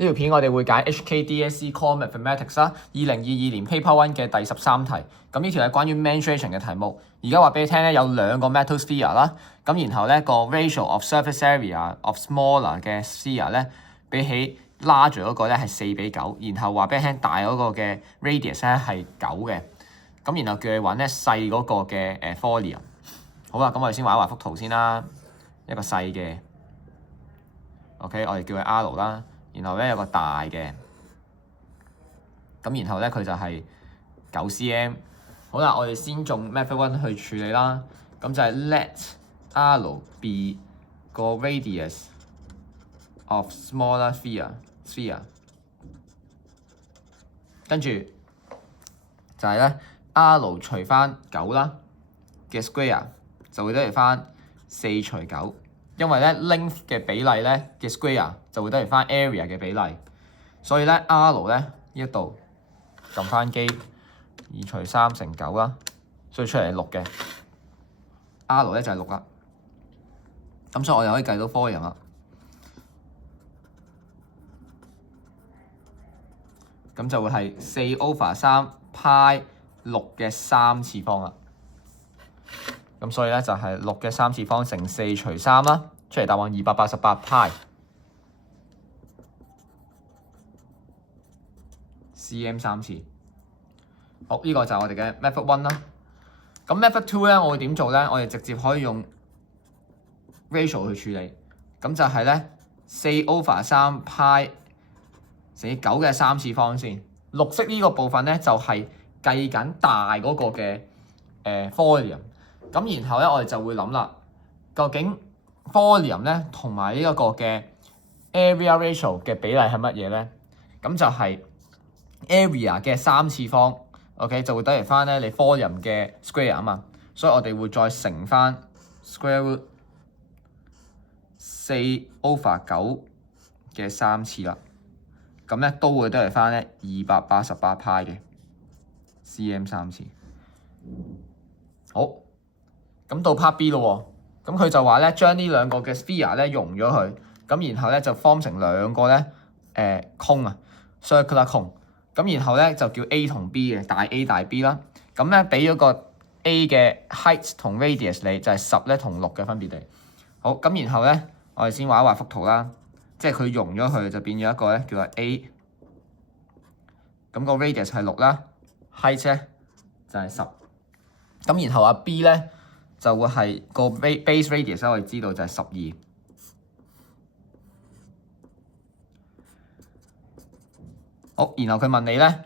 呢條片我哋會解 HKDSE Core Mathematics 啦，2022年 Paper 1嘅第13題。咁呢條係關於 mensuration 嘅題目。而家話俾你聽咧，有兩個 metal sphere 啦，咁然後咧個 ratio of surface area of smaller 嘅 sphere 咧，比起 larger 嗰個咧係4:9，然後話俾你聽大嗰個嘅 radius 咧係9嘅。咁然後叫你揾咧細嗰個嘅volume。好啦，咁我哋先畫一畫幅圖先啦，一個細嘅 ，OK， 我哋叫佢 R 啦。然後咧有個大嘅，咁然後咧佢就係9cm。好啦，我哋先用 method 1去處理啦。咁就係 let R be 個 radius of smaller sphere， 跟住就係咧 R 除翻9啦嘅 square 就會得嚟翻4除9。因為咧 length 嘅比例咧嘅 square 就會等於翻 area 嘅比例，所以咧 R 咧呢一度撳翻機2除3乘9啦，所以出嚟係6嘅。R 咧就係6啦，咁所以我哋可以計到 volume 啦。咁就會係4/3 派6嘅3次方啦。咁所以咧就係6嘅3次方乘4除3啦，出嚟答案288派 cm 3次。好，呢個就係我哋嘅 method 1啦。咁 method 2咧，我會點做咧？我哋直接可以用 ratio 去處理。咁就係咧4/3 派乘以9嘅3次方先。綠色呢個部分咧就係計緊大嗰個嘅volume。咁然後咧，我哋就會諗啦，究竟 volume 咧同埋呢一個嘅 area ratio 嘅比例係乜嘢咧？咁就係 area 嘅3次方 ，OK 就會等於翻咧你 volume 嘅 square 啊嘛，所以我哋會再乘翻 square root 4/9嘅3次啦。咁咧都會得嚟翻咧288派嘅 cm 3次。好。咁到 part B 咯喎，咁佢就話咧將呢兩個嘅 sphere 咧溶咗佢，咁然後咧就 form 成兩個咧cone啊 circular cone， 咁然後咧就叫 A 同 B 嘅，大 A 大 B 啦，咁咧俾咗個 A 嘅 height 同 radius 你，就係10咧同6嘅分別地。好，咁然後咧我哋先畫一畫幅圖啦，即係佢溶咗佢就變咗一個咧叫做 A， 咁個 radius 係6啦 ，height 咧就係10，咁然後啊 B 咧。就會係個 base radius 我哋知道就係12。好，然後佢問你咧，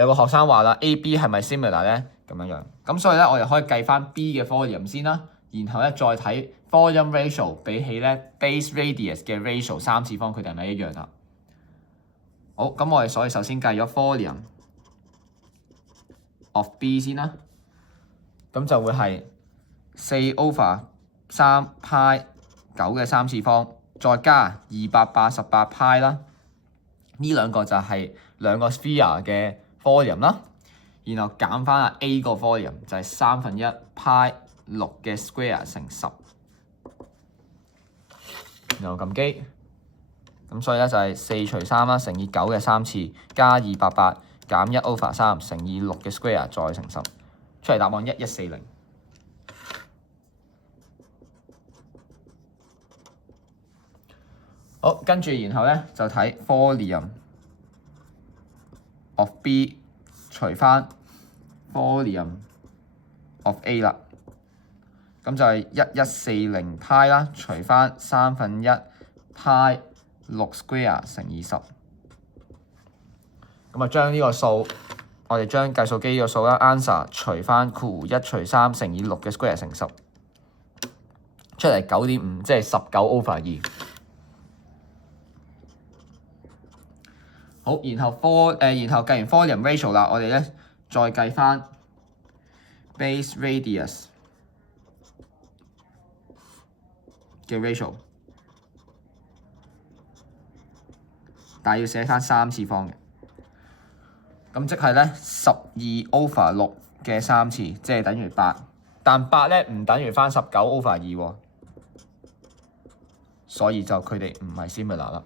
有個學生話啦 ，A、B 係咪 similar 咧？咁樣，咁所以咧我哋可以計翻 B 嘅 volume 先啦，然後咧再睇 volume ratio 比起咧 base radius 嘅 ratio 3次方佢哋係咪一樣啦？好，咁我哋所以首先計咗 volume of B 先啦，咁就會係4/3 派9嘅3次方，再加288派啦。呢兩個就係兩個 sphere 嘅 volume 啦。然後減翻啊 A 個 volume 就係1/3 派6嘅 square 乘10。然後撳機，咁所以咧就係4除3啦，乘以9嘅3次，加288減1/3乘以6嘅 square 再乘10，出嚟答案1140。好，跟住然後咧就睇 volume of B 除翻 volume of A 啦，咁就係1140派啦，除翻1/3派6 square 乘以10。咁啊將呢個數，我哋將計數機呢個數啦 ，answer 除翻1除3乘以6嘅 square 乘10，出嚟9.5，即係19/2。好，然後計完 volume ratio 啦，我哋咧再計翻 base radius 嘅 ratio， 但係要寫翻3次方嘅，咁即係咧12/6嘅3次，即係等於8，但8咧唔等於翻19/2喎，所以就佢哋唔係 similar 啦。